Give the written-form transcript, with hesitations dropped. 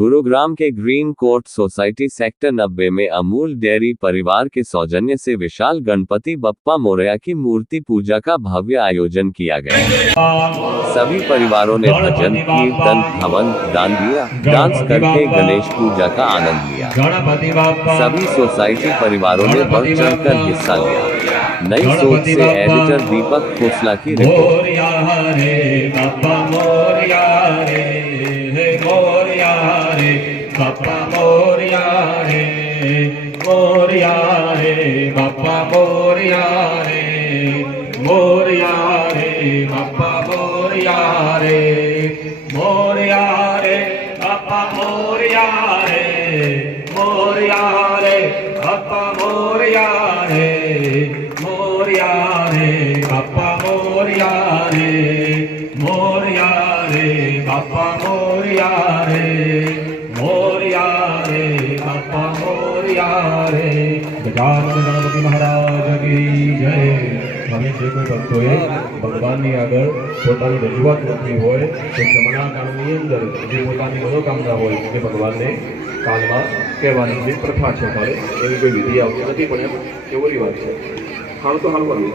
गुरुग्राम के green court society sector 90 में Amul dairy परिवार के सौजन्य से विशाल गणपति बप्पा मोरया की मूर्ति पूजा का भव्य आयोजन किया गया। सभी परिवारों ने भजन, कीर्तन, हवन, दांडिया, डांस करके गणेश पूजा का आनंद लिया। सभी सोसाइटी परिवारों ने बढ़ चढ़कर हिस्सा लिया। नई सोच से एडिटर दीपक खोसला की रिपोर्ट। बाप्पा मोरया रे, मोरया रे, बाप्पा मोरया रे, मोरया रे, बाप्पा मोरया रे, मोरया रे, बाप्पा मोरया रे, मोरया रे, बाप्पा मोरया रे, मोरया रे, बाप्पा मोरया रे, मोरया रे, बाप्पा मोरया रे, मोरया रे, बाप्पा मोरया रे। गजानन गणपति महाराज की जय। हमें जे कोई भक्तोए भगवानની આગળ પોતાની રજૂઆત કરવી હોય તો જમણા કાળની અંદર જે પોતાની મનોકામના હોય એ ભગવાનને કાલમાં કહેવાની જે પ્રથા છે મારે એવી કોઈ વિધિ આવતી નથી પણ એવો રિવાજ છે હાલ તો હાલ કરવું